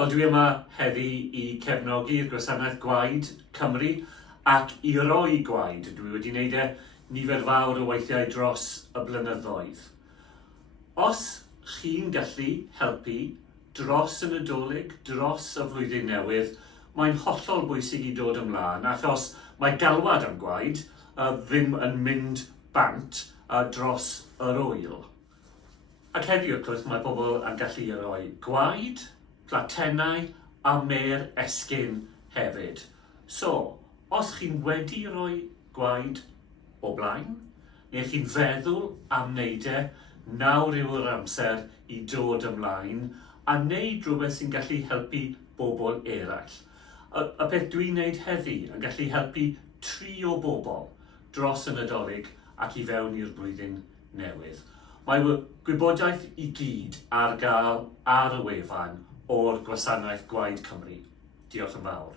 Wel, dwi yma heddi i cefnogi'r Gwasanaeth Gwaed Cymru ac i roi gwaed. Dwi wedi wneud nifer fawr o weithiau dros y blynyddoedd. Os chi'n gallu helpu dros y Nadolig, dros y flwyddyn newydd, mae'n hollol bwysig i dod ymlaen, achos mae galwad am gwaed ddim yn mynd bant dros yr ŵyl. Ac heddiw wrth gwrs mae pobl yn gallu roi gwaed, platennau a mer esgyn hefyd. So, os chi'n wedi rhoi gwaed o blaen, neu chi'n feddwl am wneud nawr yw'r amser i dod ymlaen a wneud rhywbeth sy'n gallu helpu bobl eraill. Y peth dwi'n wneud heddi yn gallu helpu 3 o bobl dros y Nadolig ac i fewn i'r blwyddyn newydd. Mae gwybodaeth i gyd ar gael ar y wefan o'r Gwasanaeth Gwaed Cymru. Diolch yn fawr.